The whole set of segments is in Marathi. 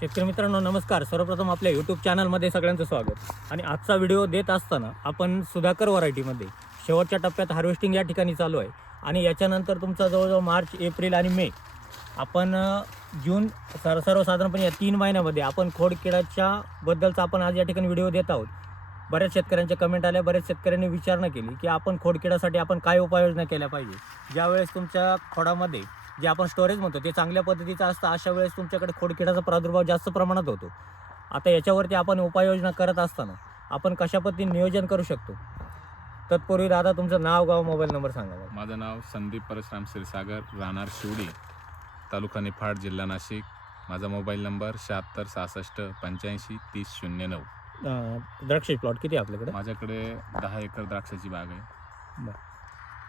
शेतकरी मित्रांनो नमस्कार. सर्वप्रथम आपल्या यूट्यूब चॅनलमध्ये सगळ्यांचं स्वागत. आणि आजचा व्हिडिओ देत असताना आपण सुधाकर व्हरायटीमध्ये शेवटच्या टप्प्यात हार्वेस्टिंग या ठिकाणी चालू आहे. आणि याच्यानंतर तुमचा जवळजवळ मार्च एप्रिल आणि मे आपण जून सर सर्वसाधारणपणे या तीन महिन्यामध्ये आपण खोडकिडाच्या बद्दलचा आपण आज या ठिकाणी व्हिडिओ देत आहोत. बऱ्याच शेतकऱ्यांच्या कमेंट आल्या बऱ्याच शेतकऱ्यांनी विचारणा केली की आपण खोडकिडासाठी आपण काय उपाययोजना केल्या पाहिजे? ज्यावेळेस तुमच्या खोडामध्ये जे आपण स्टोरेज म्हणतो ते चांगल्या पद्धतीचं असतं. अशा वेळेस तुमच्याकडे खोडकिडाचा प्रादुर्भाव जास्त प्रमाणात होतो. आता याच्यावरती आपण उपाययोजना करत असताना आपण कशा पद्धतीने नियोजन करू शकतो? तत्पूर्वी दादा तुमचं नाव गाव मोबाईल नंबर सांगा. माझं नाव संदीप परशुराम क्षीरसागर राहणार शिवडी तालुका निफाड जिल्हा नाशिक. माझा मोबाईल नंबर शहात्तर सहासष्ट पंच्याऐंशी तीस शून्य नऊ. अं, द्राक्ष प्लॉट किती आहे आपल्याकडे? माझ्याकडे दहा एकर द्राक्षाची बाग आहे.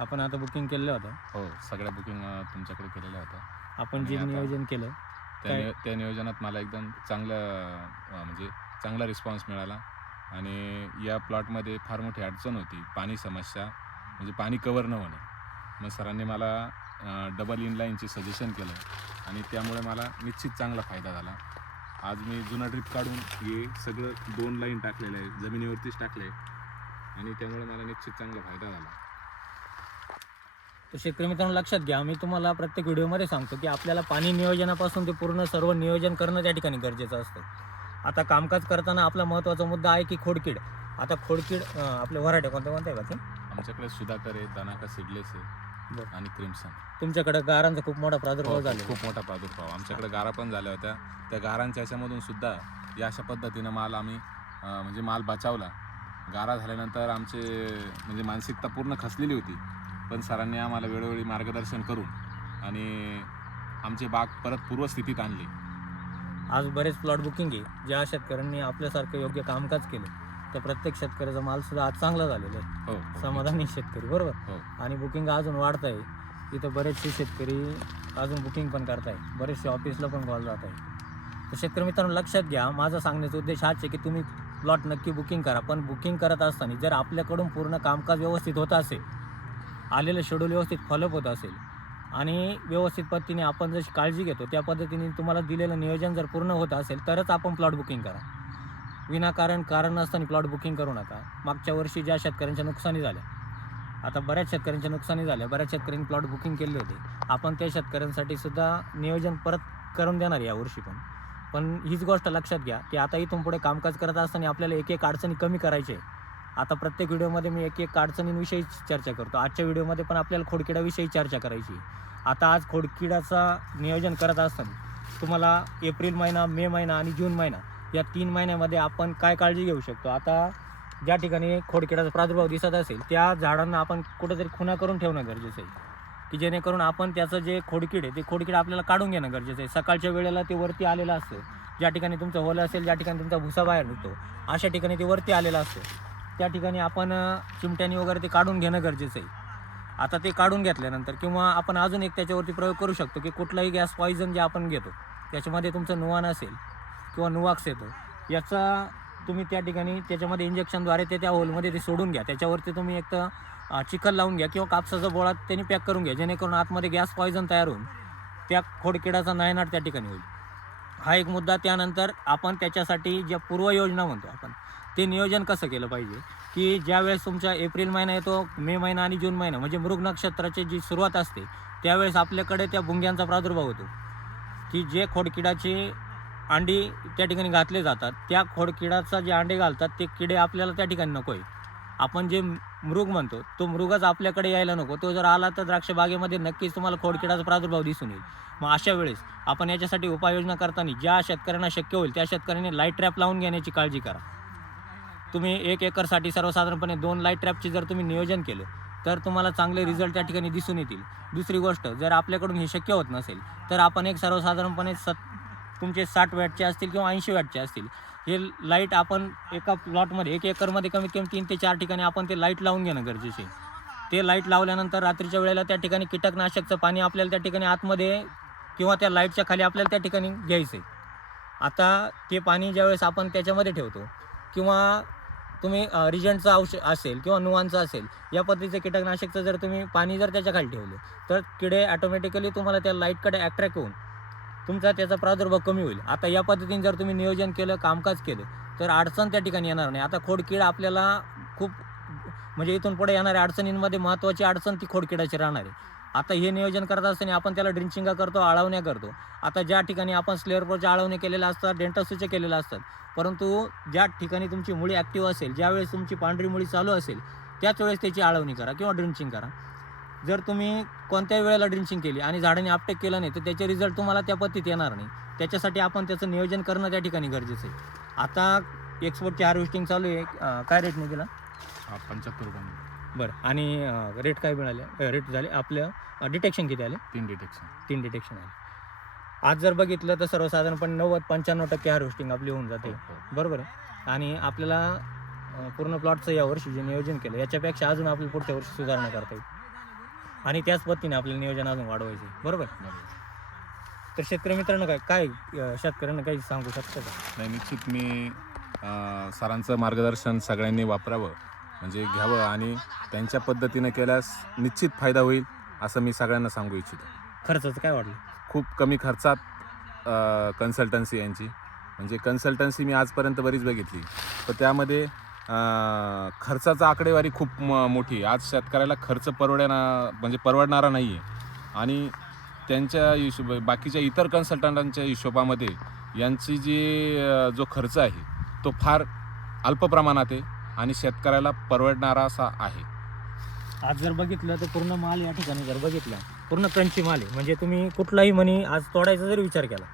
आपण आता बुकिंग केलेलं होतं. हो सगळ्या बुकिंग तुमच्याकडे केलेल्या होत्या. आपण आणि जे आता- नियोजन केलं त्या काय? नियो त्या नियोजनात मला एकदम चांगलं अं, म्हणजे चांगला रिस्पॉन्स मिळाला. आणि या प्लॉटमध्ये फार मोठी अडचण होती. पाणी समस्या म्हणजे पाणी कवर न होणे. मग सरांनी मला डबल इन लाईनचे सजेशन केलं. आणि त्यामुळे मला निश्चित चांगला फायदा झाला. आज मी जुना ड्रिप काढून हे सगळं दोन लाईन टाकलेलं आहे. जमिनीवरतीच टाकले आणि त्यामुळे मला निश्चित चांगला फायदा झाला. तर शेतकरी मित्रांनो लक्षात घ्या मी तुम्हाला प्रत्येक व्हिडिओमध्ये सांगतो की आपल्याला पाणी नियोजनापासून ते पूर्ण सर्व नियोजन करणं त्या ठिकाणी गरजेचं असतं. आता कामकाज करताना आपला महत्त्वाचा मुद्दा आहे की खोडकीड. आता खोडकीड आपले वराटे कोणते कोणते आहे का ते? आमच्याकडे सुधाकर आहे दनाका सिडलेस आहे बरं. आणि क्रिम्सन. तुमच्याकडे गारांचा खूप मोठा प्रादुर्भाव हो, झालेला खूप मोठा प्रादुर्भाव. आमच्याकडे गारा पण झाल्या होत्या. त्या गारांच्या याच्यामधून सुद्धा या अशा पद्धतीनं माल आम्ही अं, म्हणजे माल बचावला. गारा झाल्यानंतर आमचे म्हणजे मानसिकता पूर्ण खचलेली होती. पण सरांनी आम्हाला वेळोवेळी मार्गदर्शन करून आणि आमची बाग परत पूर्वस्थितीत आणली. आज बरेच प्लॉट बुकिंग आहे. ज्या शेतकऱ्यांनी आपल्यासारखं योग्य कामकाज केलं त्या प्रत्येक शेतकऱ्याचा माल सुद्धा आज चांगला झालेला आहे. हो समाधानी शेतकरी बरोबर? हो. आणि बुकिंग अजून वाढत आहे इथं बरेचसे शेतकरी अजून बुकिंग पण करत आहे बरेचसे ऑफिसला पण कॉल जात आहे तर शेतकरी मित्रांनो लक्षात घ्या. माझा सांगण्याचा उद्देश हाच आहे की तुम्ही प्लॉट नक्की बुकिंग करा. पण बुकिंग करत असताना जर आपल्याकडून पूर्ण कामकाज व्यवस्थित होत असेल आलेलं शेड्यूल व्यवस्थित फॉलोअप होत असेल. आणि व्यवस्थित पद्धतीने आपण जशी काळजी घेतो त्या पद्धतीने तुम्हाला दिलेलं नियोजन जर पूर्ण होत असेल तरच आपण प्लॉट बुकिंग करा. विनाकारण कारण नसताना प्लॉट बुकिंग करू नका. मागच्या वर्षी ज्या शेतकऱ्यांच्या नुकसानी झाल्या आता बऱ्याच शेतकऱ्यांच्या नुकसानी झाल्या. बऱ्याच शेतकऱ्यांनी प्लॉट बुकिंग केले होते. आपण त्या शेतकऱ्यांसाठी सुद्धा नियोजन परत करून देणार यावर्षी पण. पण हीच गोष्ट लक्षात घ्या की आता इथून पुढे कामकाज करत असताना आपल्याला एक एक अडचणी कमी करायचे आहे. आता प्रत्येक व्हिडिओमध्ये मी एक एक अडचणींविषयी चर्चा करतो. आजच्या व्हिडिओमध्ये पण आपल्याला खोडकिडाविषयी चर्चा करायची आता आज खोडकिडाचा नियोजन करत असताना तुम्हाला एप्रिल महिना मे महिना आणि जून महिना या तीन महिन्यामध्ये आपण काय काळजी घेऊ शकतो? आता ज्या ठिकाणी खोडकिडाचा प्रादुर्भाव दिसत असेल त्या झाडांना आपण कुठेतरी खुणा करून ठेवणं गरजेचं आहे. की जेणेकरून आपण त्याचं जे खोडकीड आहे ते खोडकीड आपल्याला काढून घेणं गरजेचं आहे. सकाळच्या वेळेला ते वरती आलेलं असतं. ज्या ठिकाणी तुमचं होलं असेल ज्या ठिकाणी तुमचा भुसा बाहेर निघतो अशा ठिकाणी ते वरती आलेलं असतं. त्या ठिकाणी आपण चिमट्यानी वगैरे ते काढून घेणं गरजेचं आहे. आता ते काढून घेतल्यानंतर किंवा आपण अजून एक त्याच्यावरती प्रयोग करू शकतो की कुठलाही गॅस पॉइझन जे आपण घेतो त्याच्यामध्ये तुमचं नुवान असेल किंवा नुवाक्स येतो याचा तुम्ही त्या ठिकाणी त्याच्यामध्ये इंजेक्शनद्वारे ते त्या होलमध्ये ते सोडून घ्या. त्याच्यावरती तुम्ही एक तर चिखल लावून घ्या किंवा कापसाचा बोळा त्यांनी पॅक करून घ्या. जेणेकरून आतमध्ये गॅस पॉइझन तयार होऊन त्या खोडकिडाचा नायनाट त्या ठिकाणी होईल. हा एक मुद्दा त्यानंतर आपण त्याच्यासाठी ज्या पूर्वयोजना म्हणतो आपण ते नियोजन कसं केलं पाहिजे? की ज्यावेळेस तुमचा एप्रिल महिना येतो मे महिना आणि जून महिना म्हणजे मृग नक्षत्राची जी सुरुवात असते त्यावेळेस आपल्याकडे त्या भुंग्यांचा प्रादुर्भाव होतो. की जे खोडकिडाचे अंडी त्या ठिकाणी घातले जातात त्या खोडकिडाचा जे अंडे घालतात ते किडे आपल्याला त्या ठिकाणी नको आहे आपण जे मृग म्हणतो. तो मृगच आपल्याकडे यायला नको. तो जर आला तर द्राक्ष बागेमध्ये नक्कीच तुम्हाला खोडकिडाचा प्रादुर्भाव दिसून येईल. मग अशा वेळेस आपण याच्यासाठी उपाययोजना करताना ज्या शेतकऱ्यांना शक्य होईल त्या शेतकऱ्यांनी लाइट ट्रॅप लावून घेण्याची काळजी करा. तुम्ही एक एकरसाठी सर्वसाधारणपणे दोन लाइट ट्रॅपचे जर तुम्ही नियोजन केलं तर तुम्हाला चांगले रिझल्ट त्या ठिकाणी दिसून येतील. दुसरी गोष्ट जर आपल्याकडून हे शक्य होत नसेल तर आपण एक सर्वसाधारणपणे सत तुमचे साठ वॅटचे असतील किंवा ऐंशी वॅटचे असतील हे लाइट आपण एका प्लॉटमध्ये एक एकरमध्ये कमीत कमी तीन ते चार ठिकाणी आपण ते लाइट लावून घेणं गरजेचे आहे. ते लाइट लावल्यानंतर रात्रीच्या वेळेला त्या ठिकाणी कीटकनाशकचं पाणी आपल्याला त्या ठिकाणी आतमध्ये किंवा त्या लाईटच्या खाली आपल्याला त्या ठिकाणी घ्यायचं आहे आता ते पाणी ज्यावेळेस आपण त्याच्यामध्ये ठेवतो किंवा तुम्ही रिजंटचं औषध असेल किंवा नुवांचं असेल या पद्धतीचं कीटकनाशकचं जर तुम्ही पाणी जर त्याच्याखाली ठेवलं तर किडे ॲटोमॅटिकली तुम्हाला त्या लाईटकडे अट्रॅक्ट होऊन तुमचा त्याचा प्रादुर्भाव कमी होईल. आता या पद्धतीने जर तुम्ही नियोजन केलं कामकाज केलं तर अडचण त्या ठिकाणी येणार नाही. आता खोडकीड आपल्याला खूप म्हणजे इथून पुढे येणाऱ्या अडचणींमध्ये महत्त्वाची अडचण ती खोडकिडाची राहणार आहे. आता हे नियोजन करत असताना आपण त्याला ड्रिंचिंगा करतो आळवण्या करतो. आता ज्या ठिकाणी आपण स्लेअरपोरच्या आळवण्या केलेल्या असतात डेंटासूचे केलेल्या असतात परंतु ज्या ठिकाणी तुमची मुळी ॲक्टिव्ह असेल ज्यावेळेस तुमची पांढरी मुळी चालू असेल त्याच वेळेस त्याची आळवणी करा किंवा ड्रिंचिंग करा. जर तुम्ही कोणत्याही वेळेला ड्रिंचिंग केली आणि झाडाने आपटेक केलं नाही तर त्याचे रिझल्ट तुम्हाला त्या पद्धतीत येणार नाही. त्याच्यासाठी आपण त्याचं नियोजन करणं त्या ठिकाणी गरजेचं आहे. आता एक्सपोर्टची हार्वेस्टिंग चालू आहे. काय रेटने दिला हा? पंच्याहत्तर रुपये बरं. आणि रेट काय मिळाले? रेट झाले आपलं डिटेक्शन किती आले? तीन डिटेक्शन तीन डिटेक्शन आले. आज जर बघितलं तर सर्वसाधारणपणे नव्वद पंच्याण्णव टक्के हार्वेस्टिंग आपली होऊन जाते. बरोबर आहे? आणि आपल्याला पूर्ण प्लॉटचं यावर्षी जे नियोजन केलं याच्यापेक्षा अजून आपल्याला पुढच्या वर्षी सुधारणा करता येईल. आणि त्याच पद्धतीने आपल्याला नियोजन अजून वाढवायचं. बरोबर? तर शेतकरी मित्रांनो काय काय अं, शेतकऱ्यांना काही सांगू शकतं का? नाही निश्चित मी अं, सरांचं मार्गदर्शन सगळ्यांनी वापरावं म्हणजे घ्यावं आणि त्यांच्या पद्धतीनं केल्यास निश्चित फायदा होईल असं मी सगळ्यांना सांगू इच्छितो. खर्चाचं काय वाटलं खूप कमी खर्चात कन्सल्टन्सी यांची. म्हणजे कन्सल्टन्सी मी आजपर्यंत बरीच बघितली. पण त्यामध्ये खर्चाचा आकडेवारी खूप म मोठी आहे. आज शेतकऱ्याला खर्च परवडणा म्हणजे परवडणारा नाही आहे आणि त्यांच्या हिशोब बाकीच्या इतर कन्सल्टंटांच्या हिशोबामध्ये यांची जी जो खर्च आहे तो फार अल्प प्रमाणात आहे आणि शेतकऱ्याला परवडणारा असा आहे. आज जर बघितलं तर पूर्ण माल या ठिकाणी जर बघितला पूर्ण क्रंची माल आहे. म्हणजे तुम्ही कुठलाही मनी आज तोडायचा जर विचार केला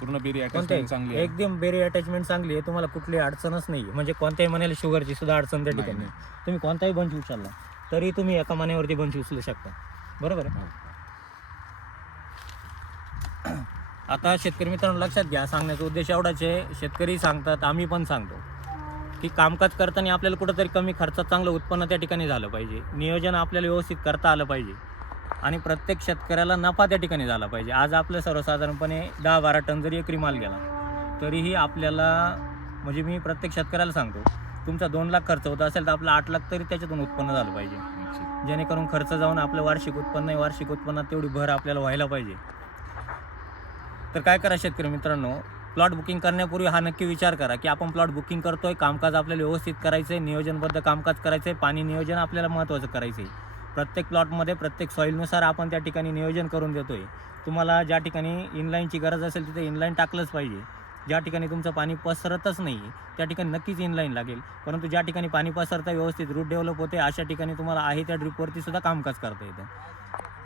पूर्ण बेरी अटॅचमेंट चांगली आहे. एकदम बेरी अटॅचमेंट चांगली आहे. तुम्हाला कुठली अडचणच नाही म्हणजे कोणत्याही मनाला शुगरची सुद्धा अडचण त्या ठिकाणी. तुम्ही कोणताही बंच उचलला तरी तुम्ही एका मान्यावरती बंच उचलू शकता. बरोबर आहे. आता शेतकरी मित्रांनो लक्षात घ्या. सांगण्याचा उद्देश एवढाच आहे. शेतकरी सांगतात आम्ही पण सांगतो की कामकाज करताना आपल्याला कुठंतरी कमी खर्चात चांगलं उत्पन्न त्या ठिकाणी झालं पाहिजे. नियोजन आपल्याला व्यवस्थित करता आलं पाहिजे. आणि प्रत्येक शेतकऱ्याला नफा त्या ठिकाणी झाला पाहिजे. आज आपलं सर्वसाधारणपणे दहा बारा टन जरी एकरी माल गेला तरीही आपल्याला म्हणजे मी प्रत्येक शेतकऱ्याला सांगतो तुमचा दोन लाख खर्च होत असेल तर आपलं आठ लाख तरी त्याच्यातून उत्पन्न झालं पाहिजे. जेणेकरून खर्च जाऊन आपलं वार्षिक उत्पन्न आहे वार्षिक उत्पन्नात तेवढी भर आपल्याला व्हायला पाहिजे. तर काय करा शेतकरी मित्रांनो प्लॉट बुकिंग करण्यापूर्वी हा नक्की विचार करा की आपण प्लॉट बुकिंग करतोय कामकाज आपल्याला व्यवस्थित करायचं आहे नियोजनबद्ध कामकाज करायचं आहे पाणी नियोजन आपल्याला महत्त्वाचं करायचं आहे प्रत्येक प्लॉटमध्ये प्रत्येक सॉईलनुसार आपण त्या ठिकाणी नियोजन करून देतो आहे तुम्हाला ज्या ठिकाणी इनलाईनची गरज असेल तिथे इनलाईन टाकलंच पाहिजे. ज्या ठिकाणी तुमचं पाणी पसरतच नाही आहे त्या ठिकाणी नक्कीच इनलाईन लागेल. परंतु ज्या ठिकाणी पाणी पसरतं व्यवस्थित रूट डेव्हलप होते अशा ठिकाणी तुम्हाला आहे त्या ड्रिपवरती सुद्धा कामकाज करता येतं.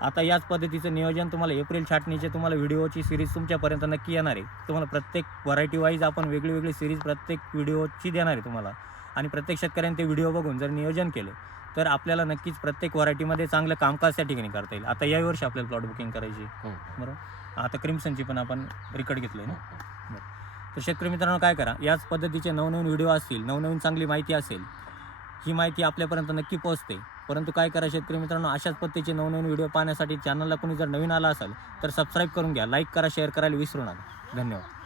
आता याच पद्धतीचं नियोजन तुम्हाला एप्रिल छाटणीचे तुम्हाला व्हिडिओची सिरीज तुमच्यापर्यंत नक्की येणार आहे. तुम्हाला प्रत्येक व्हरायटी वाईज आपण वेगळी वेगळी सिरीज प्रत्येक व्हिडिओची देणार आहे तुम्हाला. आणि प्रत्येक शेतकऱ्यांनी ते व्हिडिओ बघून जर नियोजन केलं तर आपल्याला नक्कीच प्रत्येक व्हरायटीमध्ये चांगलं कामकाज त्या ठिकाणी करता येईल. आता याही वर्षी आपल्याला प्लॉट बुकिंग करायची. हो. बरोबर आता क्रिम्सनची पण आपण रिकॉर्ड घेतलं आहे हो, ना हो. तर शेतकरी मित्रांनो काय करा? याच पद्धतीचे नवनवीन व्हिडिओ असतील नवनवीन चांगली माहिती असेल ही माहिती आपल्यापर्यंत नक्की पोहोचते. परंतु काय करा शेतकरी मित्रांनो अशाच पद्धतीचे नवनवीन व्हिडिओ पाहण्यासाठी चॅनलला कोणी जर नवीन आला असेल तर सबस्क्राईब करून घ्या लाईक करा शेअर करायला विसरू नका. धन्यवाद.